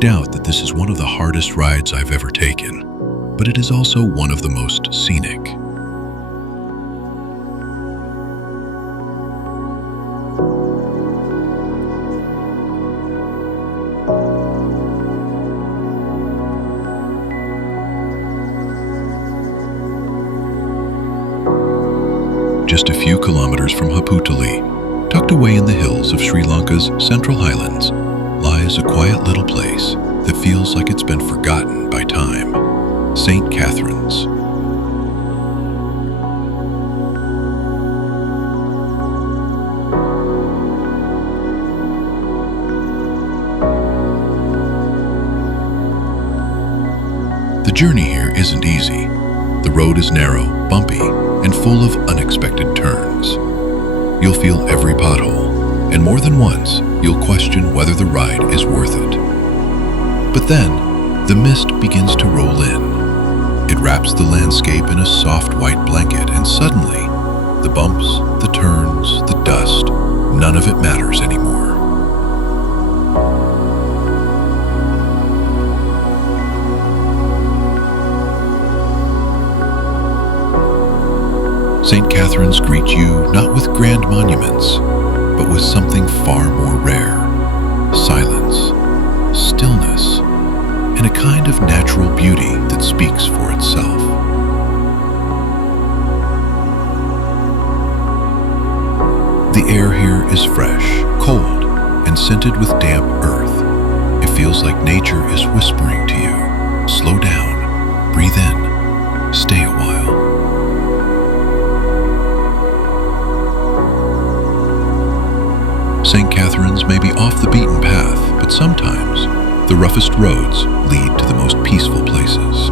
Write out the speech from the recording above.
doubt that this is one of the hardest rides I've ever taken, but it is also one of the most scenic. Just a few kilometers from Haputale, tucked away in the hills of Sri Lanka's central highlands, lies a quiet little place that feels like it's been forgotten by time: St. Catherine's. The journey here isn't easy. The road is narrow, bumpy, and full of unexpected turns. You'll feel every pothole, and more than once, you'll question whether the ride is worth it. But then, the mist begins to roll in. It wraps the landscape in a soft white blanket, and suddenly, the bumps, the turns, the dust, none of it matters anymore. St. Catherine's greets you not with grand monuments, but with something far more rare: silence, stillness, and a kind of natural beauty that speaks for itself. The air here is fresh, cold, and scented with damp earth. It feels like nature is whispering to you: slow down, breathe in, stay a while. St. Catherine's may be off the beaten path, but sometimes the roughest roads lead to the most peaceful places.